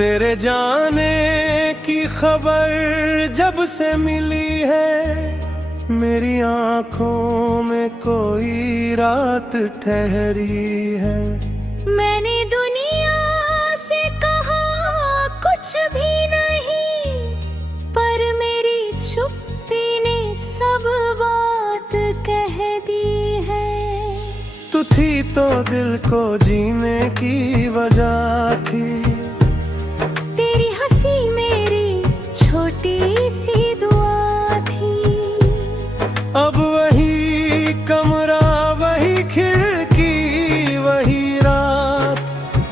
तेरे जाने की खबर जब से मिली है, मेरी आंखों में कोई रात ठहरी है। मैंने दुनिया से कहा कुछ भी नहीं, पर मेरी चुप्पी ने सब बात कह दी है। तू थी तो दिल को जीने की वजह थी, तेरी हंसी मेरी छोटी सी दुआ थी। अब वही कमरा, वही खिड़की, वही रात,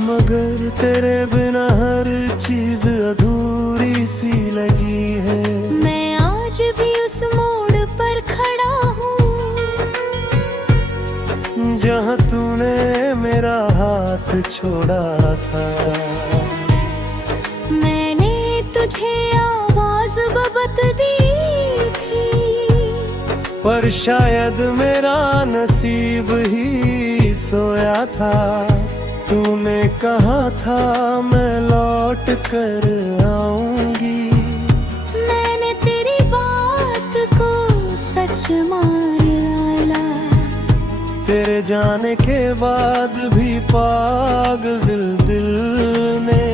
मगर तेरे बिना हर चीज अधूरी सी लगी है। मैं आज भी उस मोड़ पर खड़ा हूँ जहाँ तूने मेरा हाथ छोड़ा था। मैंने तुझे आवाज बबत दी थी, पर शायद मेरा नसीब ही सोया था। तूने कहा था मैं लौट कर आऊंगी, मैंने तेरी बात को सच मान लाया। तेरे जाने के बाद भी पागल दिल ने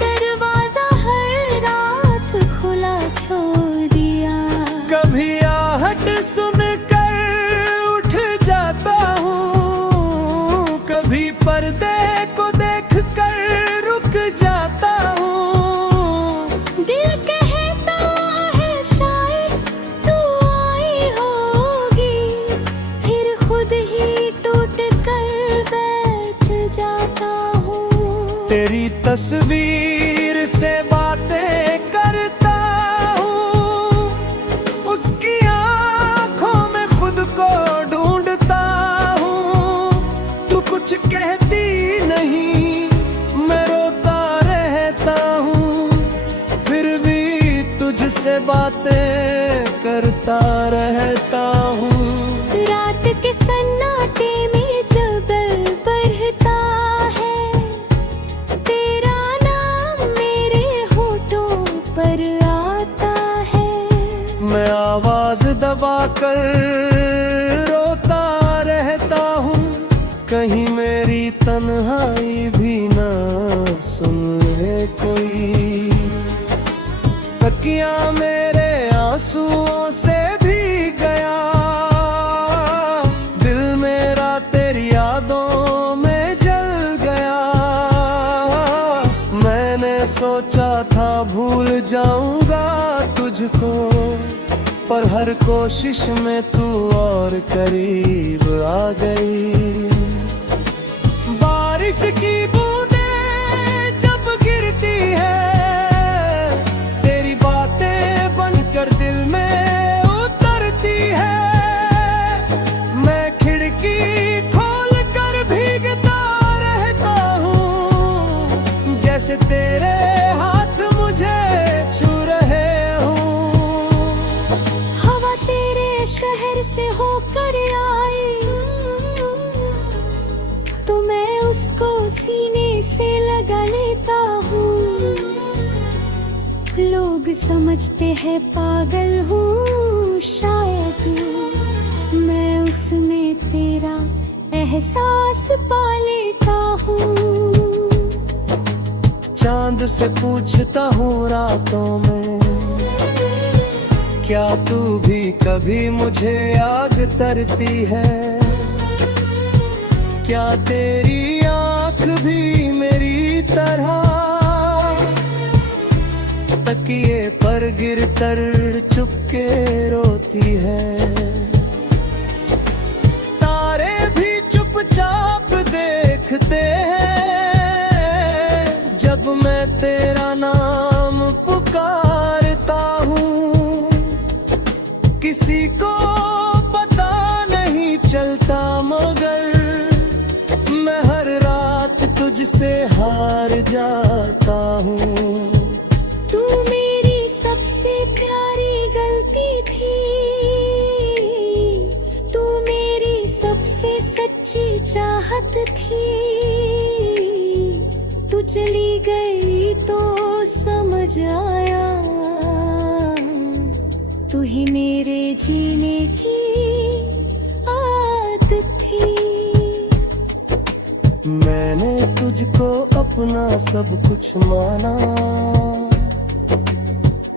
दरवाजा हर रात खुला छोड़ दिया। कभी आहट सुनकर उठ जाता हूँ, कभी पर्दे को देखकर रुक जाता हूँ। दिल कहता है शायद तू आई होगी, फिर खुद ही टूट कर बैठ जाता हूँ। तेरी तस्वीर से बातें करता हूँ, उसकी आंखों में खुद को ढूंढता हूँ। तू कुछ कहती नहीं, मैं रोता रहता हूँ, फिर भी तुझसे बातें करता रहता हूँ। रात के सन्नाटे में जब बढ़ता है, तेरा नाम मेरे होठों पर आता है। मैं आवाज दबाकर रोता रहता हूँ, कहीं मेरी तन्हाई भी ना सुन ले कोई। तकिया मेरे आंसुओं से भीग गया, दिल मेरा तेरी यादों में जल गया। मैंने सोचा था भूल जाऊंगा तुझको, पर हर कोशिश में तू और करीब आ गई। बारिश की बूंदें जब गिरती है, तेरी बातें बनकर दिल में उतरती है। मैं खिड़की खोल कर भीगता रहता हूँ, जैसे तेरे हाथ मुझे छू रहे हूँ। हवा तेरे शहर से होकर आई, तो मैं उसको सीने से लगा लेता हूँ। लोग समझते हैं पागल हूँ शायद, मैं उसमें तेरा एहसास पा लेता हूँ। चांद से पूछता हूँ रातों में, क्या तू भी कभी मुझे याद करती है? क्या तेरी आँख भी मेरी तरह तकिए पर गिरकर चुपके रोती है? तारे भी चुपचाप देखते हैं जब मैं तेरा नाम पुकारता हूँ। किसी को पता नहीं चलता, मगर मैं हर रात तुझसे हार जाता हूँ। तू मेरी सबसे प्यारी गलती थी, तू मेरी सबसे सच्ची चाहत थी। तू चली गई तभी तो समझ आया, तू ही मेरे जीने की आदत थी। मैंने तुझको अपना सब कुछ माना,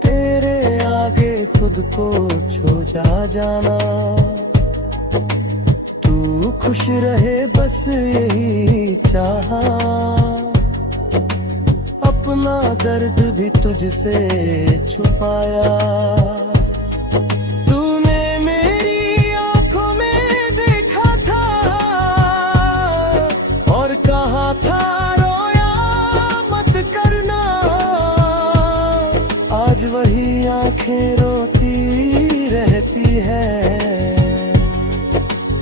तेरे आगे खुद को छोड़ा जाना। तू खुश रहे बस यही चाहा, अपना दर्द भी तुझसे छुपाया। तूने मेरी आंखों में देखा था और कहा था रोया मत करना। आज वही आंखें रोती रहती है,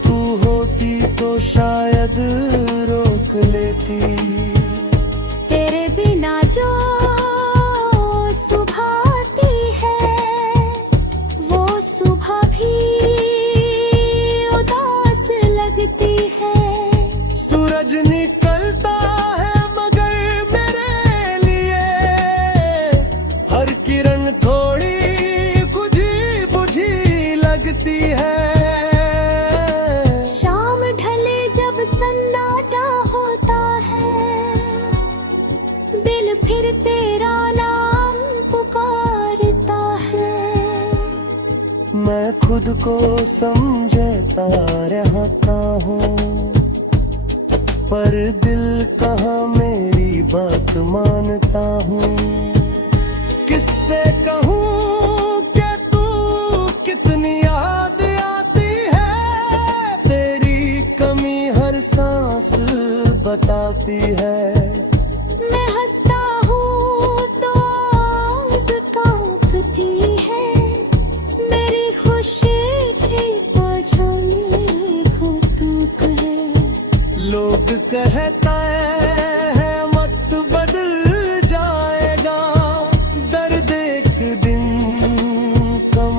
तू होती तो शायद रोक लेती। तेरे बिना जो सुबह आती है, वो सुबह भी उदास लगती है। सूरज निकलता है मगर मेरे लिए हर किरण थोड़ी बुझी बुझी लगती है। शाम ढले जब सन्नाटा होता है, दिल फिर तेरा नाम पुकारता है। मैं खुद को समझता रहता हूँ, पर दिल कहाँ मेरी बात मानता हूँ। किससे कहूँ कि तू कितनी याद आती है, तेरी कमी हर सांस बताती है। मैं हंसता हूँ तो आवाज़ कांपती है, मेरी खुशी की पहचान खुद है। लोग कहता है मत बदल जाएगा, दर्द एक दिन कम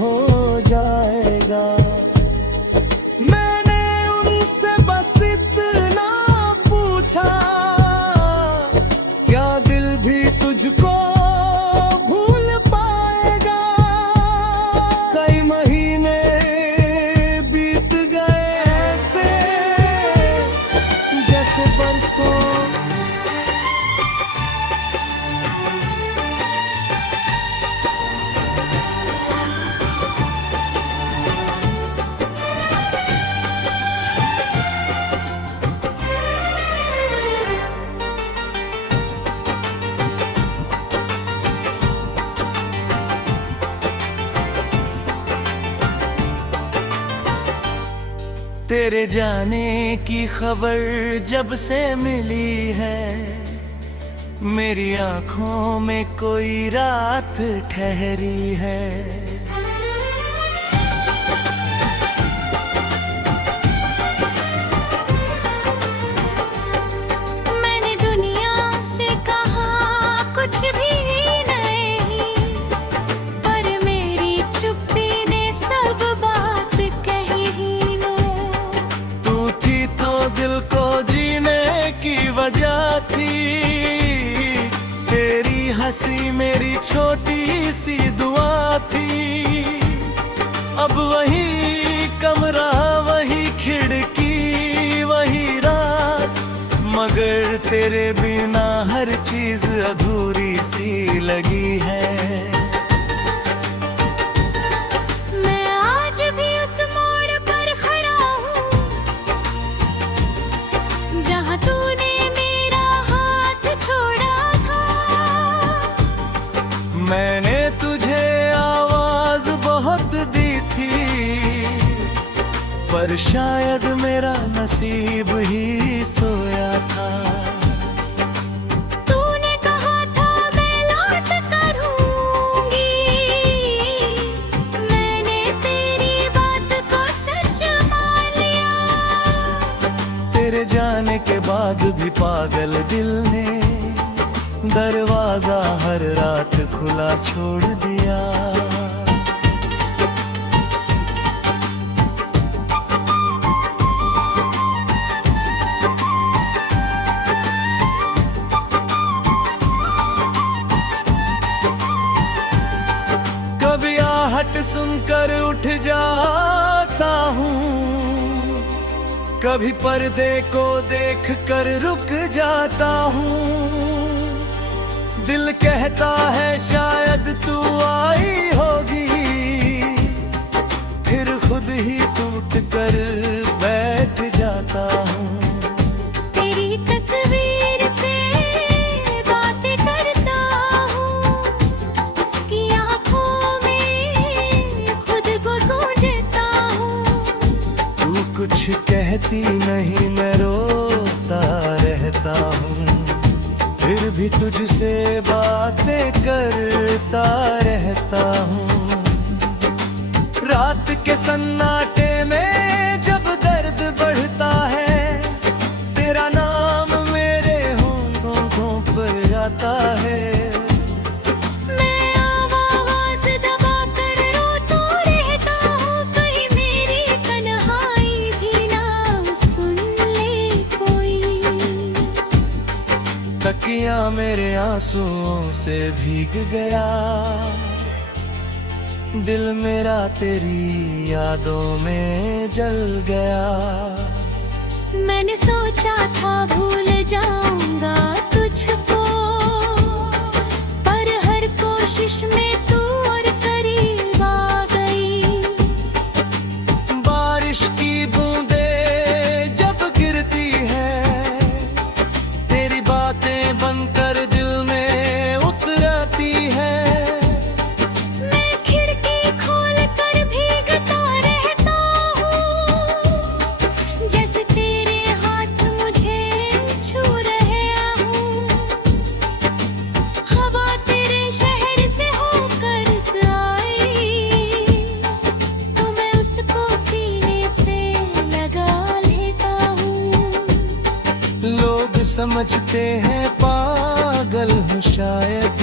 हो जाएगा। मैंने उनसे बस इतना पूछा, क्या दिल भी तुझको भूल पाएगा। कई महीने बीत गए ऐसे जैसे बरसों। तेरे जाने की खबर जब से मिली है, मेरी आंखों में कोई रात ठहरी है। मैंने दुनिया से कहा कुछ भी नहीं, पर मेरी चुप्पी ने सब बात कही है। तू थी तो दिल को जीने की वजह थी, तेरी हंसी मेरी छोटी सी दुआ थी। अब वही कमरा वही खिड़की वही रात, मगर तेरे बिना हर चीज अधूरी सी लगी है। मैं आज भी उस मोड़ पर खड़ा हूँ, जहाँ तूने मेरा हाथ छोड़ा था। मैंने तुझे आवाज बहुत दी थी, पर शायद मेरा नसीब ही सोया था। तूने कहा था मैं लौट करूँगी, मैंने तेरी बात को सच मान लिया। तेरे जाने के बाद भी पागल दिल ने दरवाजा हर रात खुला छोड़ दिया। कर उठ जाता हूँ, कभी पर्दे को देख कर रुक जाता हूँ। दिल कहता है शायद तू आई होगी, फिर खुद ही टूट कर बैठ जाता हूँ। तेरी तस्वीर से बातें करता हूँ, उसकी आँखों में खुद को ढूंढता हूँ। तू कुछ कहती नहीं, मैं रोता रहता हूँ, फिर भी तुझसे बातें करता रहता हूँ। रात के सन्नाटे में जब दर्द बढ़ता है, तेरा नाम मेरे होठों पर आता है। मैं आवाज़ दबा कर रोता रहता हूँ, कहीं मेरी तन्हाई भी ना सुन ले कोई। तकिया मेरे आंसुओं से भीग गया, दिल मेरा तेरी यादों में जल गया। मैंने सोचा था भूल जाऊंगा तुझको, पर हर कोशिश में तू और करीब आ गई। बारिश की बूंदें जब गिरती है, तेरी बातें बनकर दिल में उतरती है। मैं खिड़की खोल कर भीगता रहता हूँ, जैसे तेरे हाथ मुझे छू रहे हूँ। हवा तेरे शहर से होकर आई, तो मैं उसको सीने से लगा लेता हूँ। लोग समझते हैं पागल हूँ शायद,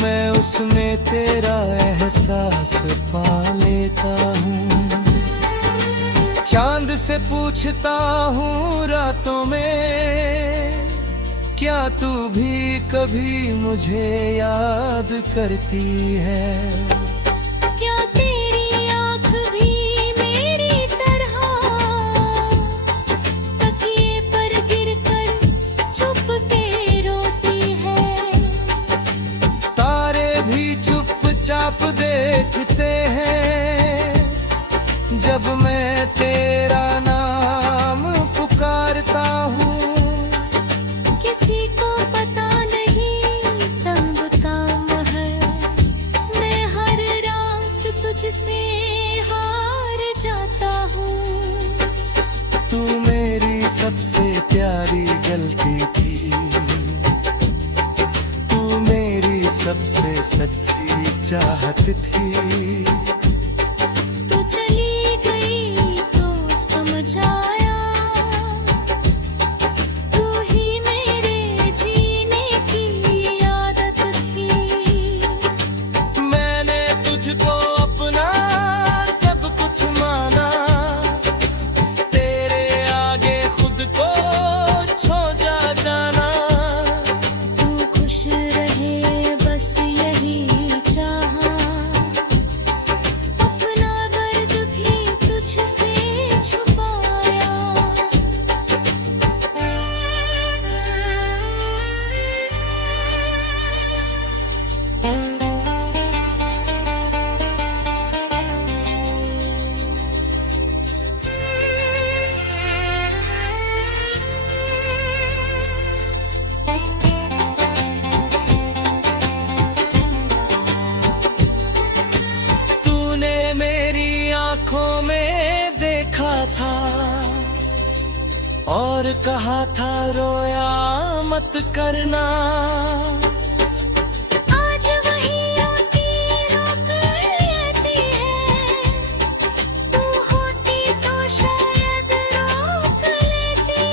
मैं उसमें तेरा एहसास पा लेता हूँ। चांद से पूछता हूँ रातों में, क्या तू भी कभी मुझे याद करती है? क्या तेरी आँख भी मेरी तरह तकिए पर गिरकर चुप के रोती है? तारे भी चुपचाप देखते हैं जब मैं तेरा नाम पुकारता हूँ। किसी को पता नहीं चंद काम है, मैं हर रात तुझसे हार जाता हूँ। तू मेरी सबसे प्यारी गलती थी, तू मेरी सबसे सच्ची चाहत थी। तू चली गई तो समझ आया, तू ही मेरे जीने की आदत थी। मैंने तुझको अपना सब कुछ माना, तेरे आगे खुद को छोड़ा जाना। तू खुश रहे बस यही चाहा, अपना दर्द भी तुझसे छुपाया। तूने मेरी आंखों में देखा था और कहा था रोया मत करना। आज वही आती रोक लेती है, तू होती तो शायद रोक लेती।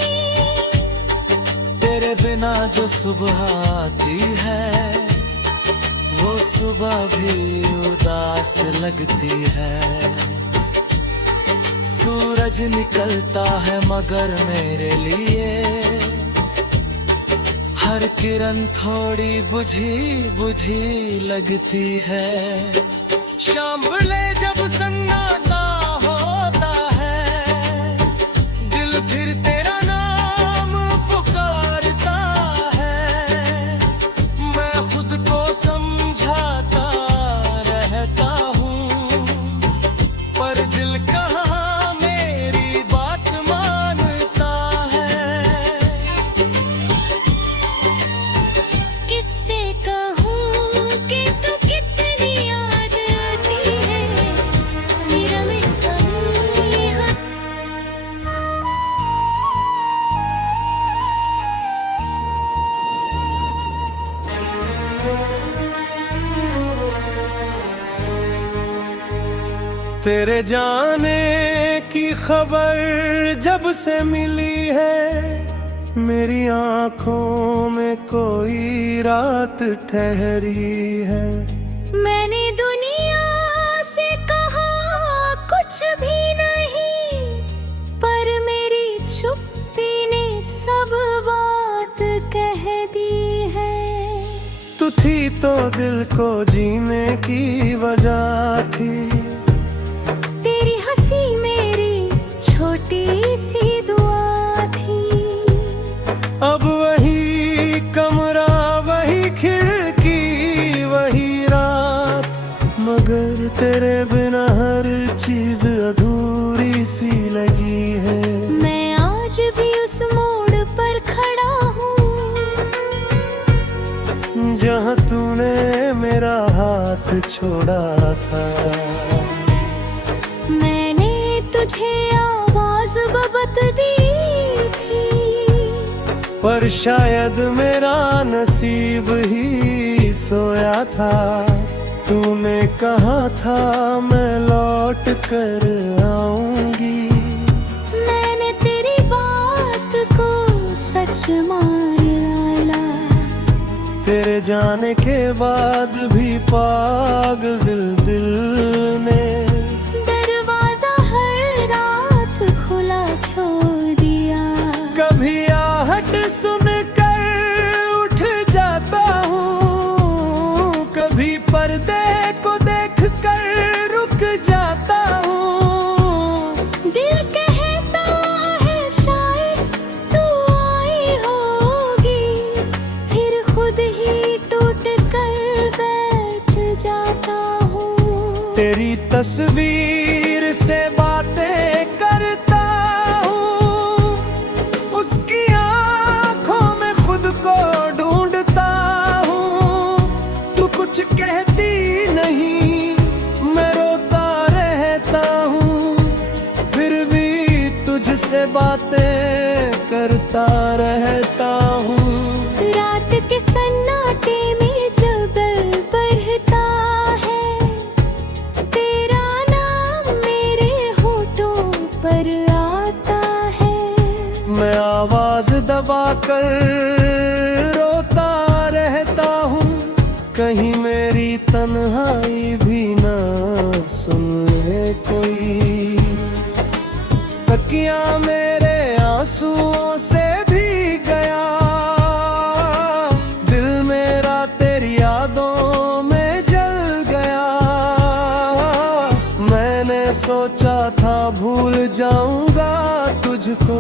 तेरे बिना जो सुबह आती है, वो सुबह भी उदास लगती है। सूरज निकलता है मगर मेरे लिए हर किरण थोड़ी बुझी बुझी लगती है। शांभले जब सन्नाटा होता है, दिल फिर तेरा नाम पुकारता है। मैं खुद को समझाता रहता हूँ, पर दिल कहाँ मेरी बात मानता है। किससे कहूँ कि तू कितनी याद आती है, तेरा मैं कहूँ यहाँ। तेरे जाने की खबर जब से मिली है, मेरी आंखों में कोई रात ठहरी है। मैंने दुनिया से कहा कुछ भी नहीं, पर मेरी चुप्पी ने सब बात कह दी है। तू थी तो दिल को जीने की वजह थी, तेरी हंसी मेरी छोटी सी दुआ थी। अब वही कमरा, वही खिड़की, वही रात, मगर तेरे बिना हर चीज अधूरी सी लगी है। मैं आज भी उस मोड़ पर खड़ा हूँ, जहाँ तूने मेरा हाथ छोड़ा था। मैंने तुझे आवाज बबत दी थी, पर शायद मेरा नसीब ही सोया था। तूने कहा था मैं लौट कर आऊंगी, मैंने तेरी बात को सच मान लाया। तेरे जाने के बाद भी पागल दिल ने दरवाजा हर रात खुला छोड़ दिया। कभी आहट सुन कर उठ जाता हूँ, कभी पर्दे को देख कर रुक जाता हूँ। दिल कहता है शायद तू आई होगी, फिर खुद ही टूट कर बैठ जाता हूँ। तेरी तस्वीर से बातें करता हूँ, उसकी आंखों में खुद को ढूंढता हूँ। तू कुछ कहती नहीं, मैं रोता रहता हूँ, फिर भी तुझसे बातें करता रहता हूँ। रात के सन्नाटे में जब बढ़ता है, तेरा नाम मेरे होठों पर आता है। मैं आवाज दबा कर रोता रहता हूँ, कहीं मेरी तन्हाई भी ना सुन ले कोई। तकिया मेरे आंसुओं से भी गया, दिल मेरा तेरी यादों में जल गया। मैंने सोचा था भूल जाऊंगा तुझको,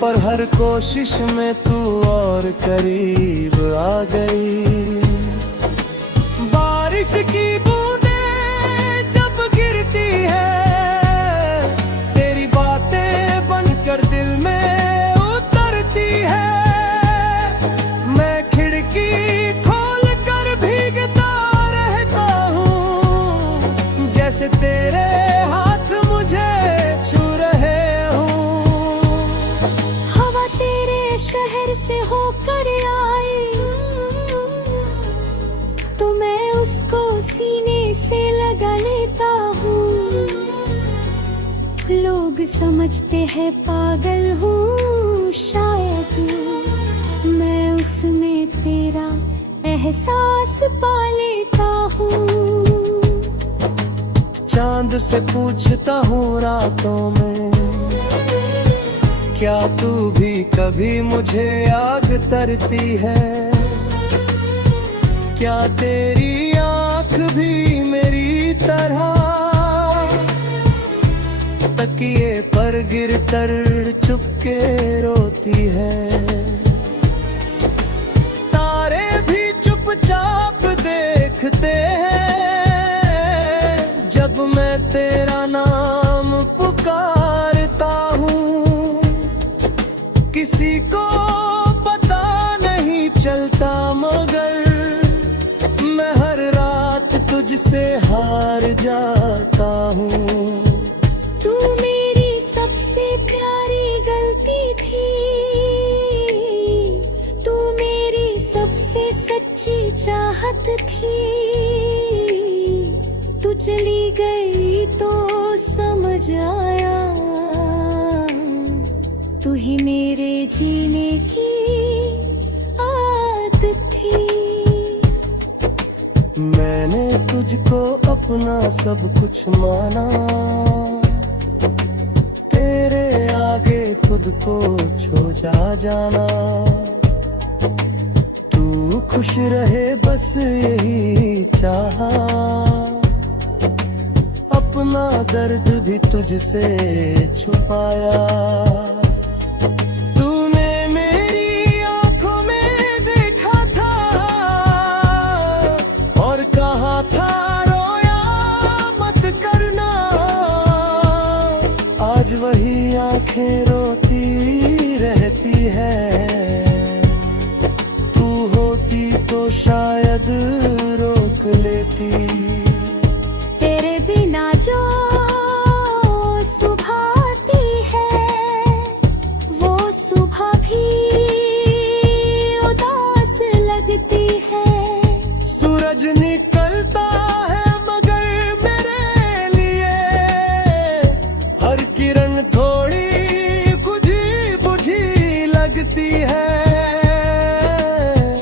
पर हर कोशिश में तू और करीब आ गई। बारिश की बूंदें जब गिरती है, तेरी बातें बनकर दिल में उतरती है। मैं खिड़की खोल कर भीगता रहता हूँ, जैसे तेरे हाथ मुझे छू रहे हूँ। हवा तेरे शहर से होकर आई, तो मैं उसको सीने से लगा लेता हूँ। लोग समझते हैं पागल हूँ, शायद मैं उसमें तेरा एहसास पा लेता हूँ। चांद से पूछता हूँ रातों में, क्या तू भी कभी मुझे याद करती है? क्या तेरी आँख भी मेरी तरह तकिए पर गिरकर चुपके रोती है। तारे भी चुपचाप देखते हैं जब मैं तेरा नाम पुकारता हूँ। किसी को पता नहीं चलता मगर मैं हर रात तुझसे हार जाता हूँ। तू मेरी सबसे प्यारी गलती थी, तू मेरी सबसे सच्ची चाहत थी। तू चली गई तो समझ आया, तू ही मेरे जीने की आदत थी। मैंने तुझको अपना सब कुछ माना, तेरे आगे खुद को छोड़ा जाना। तू खुश रहे बस यही चाहा, अपना दर्द भी तुझसे छुपाया। तूने मेरी आंखों में देखा था और कहा था रोया मत करना। आज वही आंखें रोती रहती है, तू होती तो शायद रोक लेती। तेरे बिना जो सुबह आती है वो सुबह भी उदास लगती है। सूरज निकलता है मगर मेरे लिए हर किरण थोड़ी बुझी बुझी लगती है।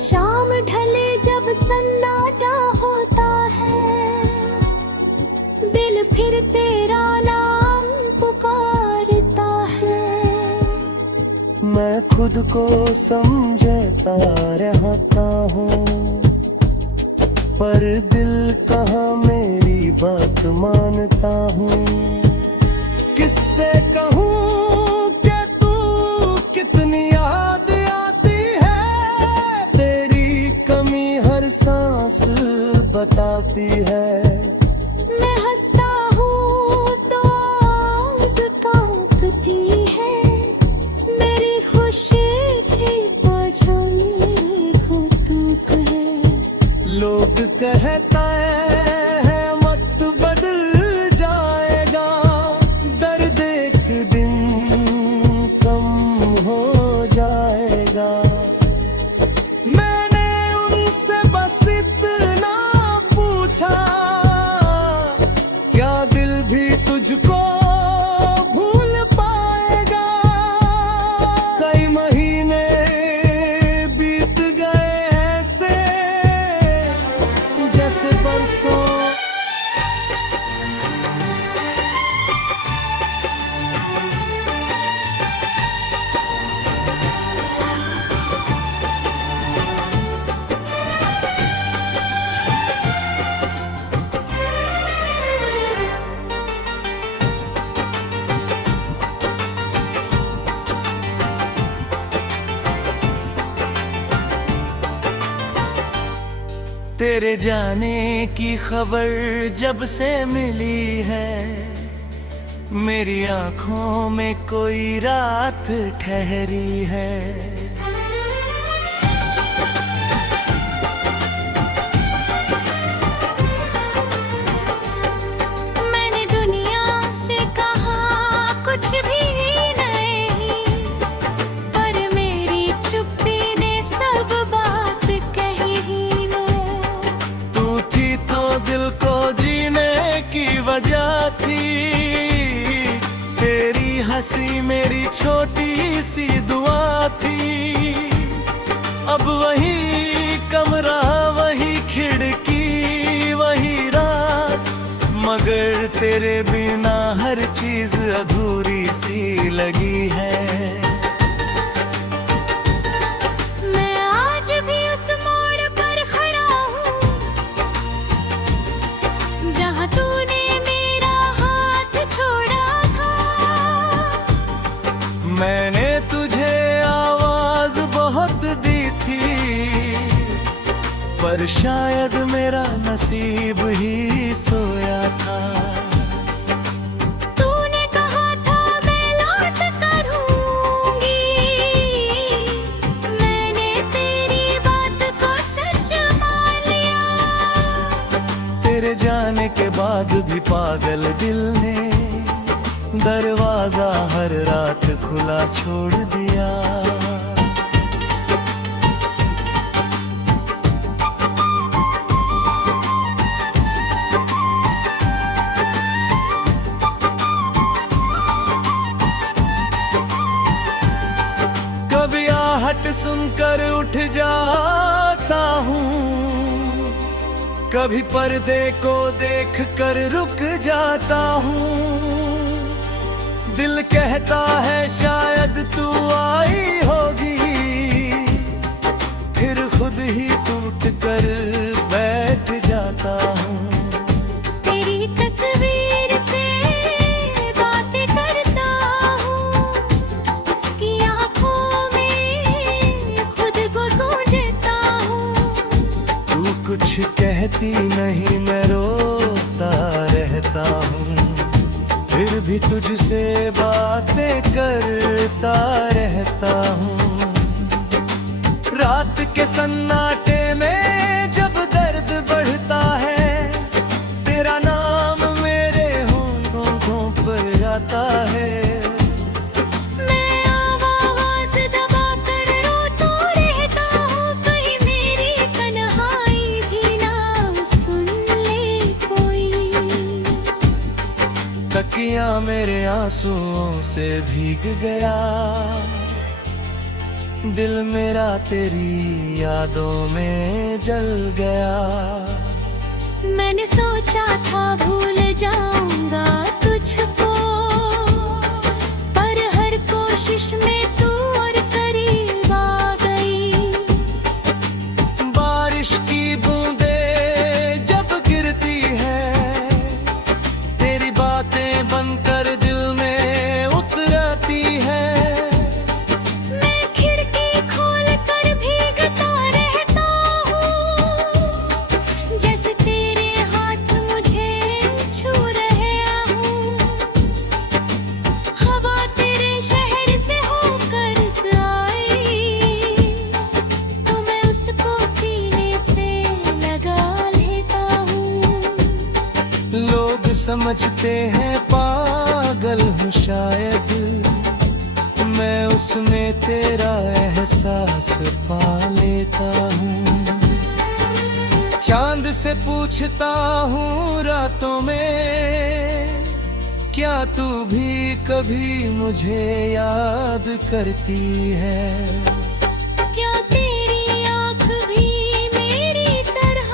शाम ढले जब सन्नाटा होता है, दिल फिर तेरा नाम पुकारता है। मैं खुद को समझता रहता हूँ पर दिल कहाँ मेरी बात मानता हूँ। किससे कहूँ कि तू कितनी याद आती है, तेरी कमी हर सांस बताती है। मैं हंसता हूँ तो आवाज़ कांपती है, मेरी खुशी भी पहचान को तू है। लोग कहता है मत बदल जाएगा, दर्द एक दिन कम हो जाएगा। मैंने उनसे बस इतना पूछा, क्या दिल भी तुझको भूल पाएगा। कई महीने बीत गए ऐसे जैसे बरसों। तेरे जाने की खबर जब से मिली है, मेरी आंखों में कोई रात ठहरी है। मैंने दुनिया से कहा कुछ भी नहीं, पर मेरी चुप्पी ने सब बात कही है। तू थी तो दिल को जीने की वजह थी, तेरी हंसी मेरी छोटी सी दुआ थी। अब वही कमरा वही खिड़की वही रात, मगर तेरे बिना हर चीज अधूरी सी लगी है। मैं आज भी उस मोड़ पर खड़ा हूँ जहाँ तू पर शायद मेरा नसीब ही सोया था। तूने कहा था मैं लौट करूंगी, मैंने तेरी बात को सच मान लिया। तेरे जाने के बाद भी पागल दिल ने दरवाजा हर रात खुला छोड़ दिया। कभी आहट सुनकर उठ जाता हूँ, कभी पर्दे को देख कर रुक जाता हूँ। दिल कहता है शायद तू आई होगी, फिर खुद ही टूट कर बैठ जाता हूँ। तेरी तस्वीर से बातें करता हूँ, उसकी आँखों में खुद को ढूंढता हूँ। तू कुछ कहती नहीं, मैं रोता रहता हूँ, फिर भी तुझसे बातें करता रहता हूँ। रात के सन्नाटे में जब दर्द बढ़ता है, तेरा नाम मेरे होठों पर आता है। मैं आवाज़ दबाकर रोता रहता हूँ, कहीं मेरी तन्हाई भी ना सुन ले कोई। तकिया मेरे आंसुओं से भीग गया, दिल मेरा तेरी यादों में जल गया। मैंने सोचा था भूल जाऊंगा तुझको, पर हर कोशिश में तू और करीब आ गई। बारिश की बूंदें जब गिरती है, तेरी बातें बनकर दिल में उतरती है। मैं खिड़की खोल कर भीगता रहता हूँ, जैसे तेरे हाथ मुझे छू रहे हूँ। हवा तेरे शहर से होकर आई, तो मैं उसको सीने से लगा लेता हूँ। लोग समझते हैं पागल हूँ शायद, मैं उसमें तेरा एहसास पा लेता हूँ। चांद से पूछता हूँ रातों में, क्या तू भी कभी मुझे याद करती है? क्या तेरी आँख भी मेरी तरह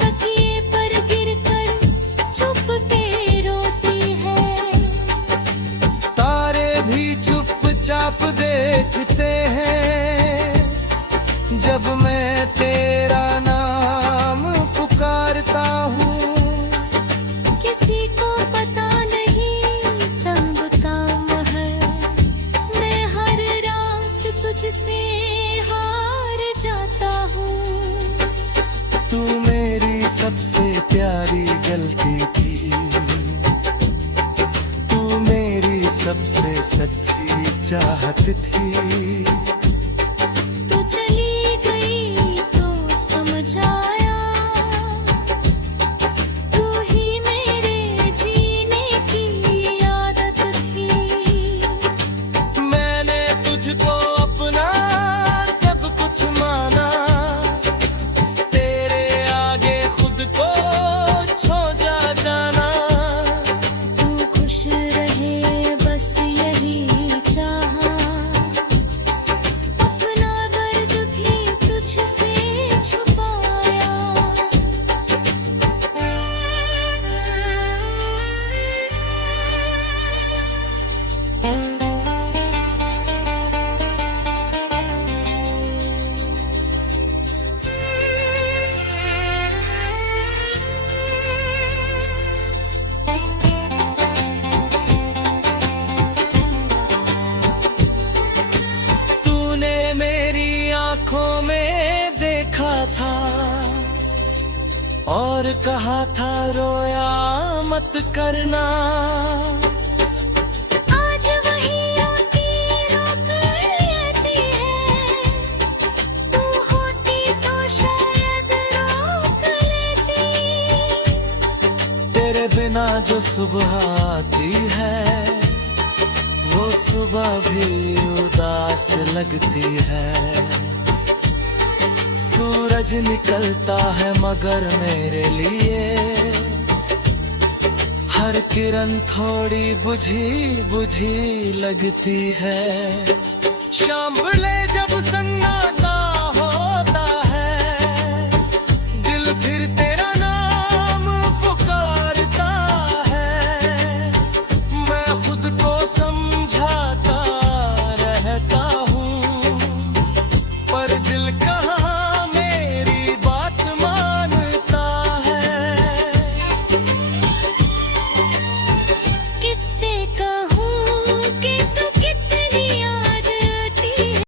तकिए पर गिरकर चुप के रोती है? तारे भी चुपचाप देखते हैं, जब मैं तेरा नाम पुकारता हूँ। किसी को पता नहीं जब काम है, मैं हर रात तुझसे हार जाता हूँ। तू मेरी सबसे प्यारी गलती थी, तू मेरी सबसे सच्ची चाहत थी। तू चली गई तो समझ आया, तू ही मेरे जीने की आदत थी। मैंने तुझको अपना सब कुछ माना, तेरे आगे खुद को छोड़ा जाना। तू खुश रहे बस यही चाहा, और कहा था रोया मत करना। आज वही आती रोक लेती है, तू होती तो शायद रोक लेती। तेरे बिना जो सुबह आती है वो सुबह भी उदास लगती है। सूरज निकलता है मगर मेरे लिए हर किरण थोड़ी बुझी बुझी लगती है। शाम ढले जब